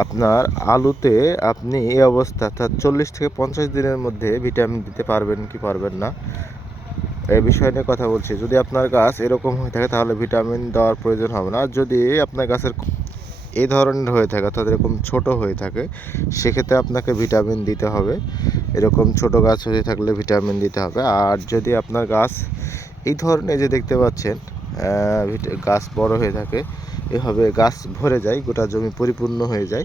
আপনার আলুতে আপনি এই অবস্থা অর্থাৎ 40 থেকে 50 দিনের মধ্যে ভিটামিন দিতে পারবেন কি পারবেন না এই বিষয় নিয়ে কথা বলছি। যদি আপনার গাছ এরকম হয়ে থাকে তাহলে ভিটামিন দেওয়ার প্রয়োজন হবে না। আর যদি আপনার গাছের এই ধরনের হয়ে থাকে অর্থাৎ এরকম ছোট হয়ে থাকে সেক্ষেত্রে আপনাকে ভিটামিন দিতে হবে। এরকম ছোট গাছ হয়ে থাকলে ভিটামিন দিতে হবে। আর যদি আপনার গাছ এই ধরনের যে দেখতে পাচ্ছেন গাছ বড় হয়ে থাকে, এভাবে গাছ ভরে যায়, গোটা জমি পরিপূর্ণ হয়ে যায়,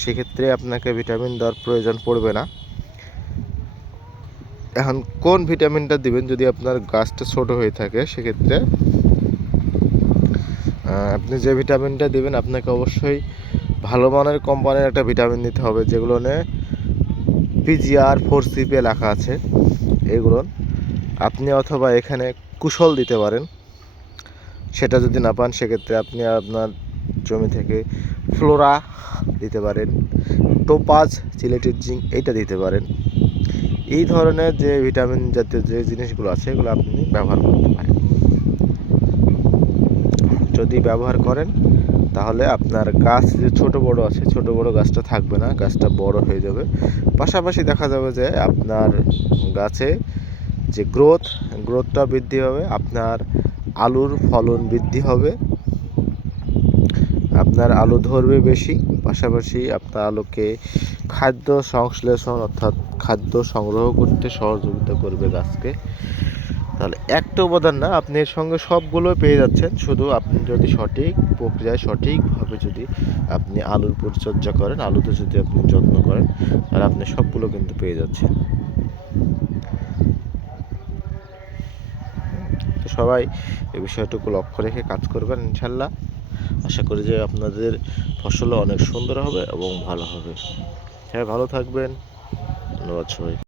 সেক্ষেত্রে আপনাকে ভিটামিন দেওয়ার প্রয়োজন পড়বে না। এখন কোন ভিটামিনটা দিবেন যদি আপনার গাছটা ছোট হয়ে থাকে, সেক্ষেত্রে আপনি যে ভিটামিনটা দিবেন আপনাকে অবশ্যই ভালো মানের কোম্পানির একটা ভিটামিন দিতে হবে, যেগুলো পিজিআর 4CP লেখা আছে। এগুলো আপনি অথবা এখানে কুশল দিতে পারেন। সেটা যদি না পান সেক্ষেত্রে আপনি আপনার জমি থেকে ফ্লোরা দিতে পারেন, টোপাজ, সিলেটেড জিঙ্ক এইটা দিতে পারেন। এই ধরনের যে ভিটামিন জাতীয় যে জিনিসগুলো আছে এগুলো আপনি ব্যবহার করতে পারেন। যদি ব্যবহার করেন তাহলে আপনার গাছ যে ছোট বড় আছে, ছোট বড় গাছটা থাকবে না, গাছটা বড় হয়ে যাবে। পাশাপাশি দেখা যাবে যে আপনার গাছে যে গ্রোথটা বৃদ্ধি হবে, আপনার আলুর ফলন বৃদ্ধি হবে, আপনার আলু ধরবে বেশি। পাশাপাশি আপনার আলুকে খাদ্য সংশ্লেষণ অর্থাৎ খাদ্য সংগ্রহ করতে সহযোগিতা করবে গাছকে। তাহলে একটা উপাদান না, আপনি এর সঙ্গে সবগুলো পেয়ে যাচ্ছেন। শুধু আপনি যদি সঠিক প্রক্রিয়ায় সঠিকভাবে যদি আপনি আলুর পরিচর্যা করেন, আলুতে যদি আপনি যত্ন করেন, তাহলে আপনি সবগুলো কিন্তু পেয়ে যাচ্ছেন। তো সবাই এই বিষয়টুকু লক্ষ্য রেখে কাজ করবেন ইনশাল্লাহ। আশা করি যে আপনাদের ফসল অনেক সুন্দর হবে এবং ভালো হবে। হ্যাঁ, ভালো থাকবেন। ধন্যবাদ সবাই।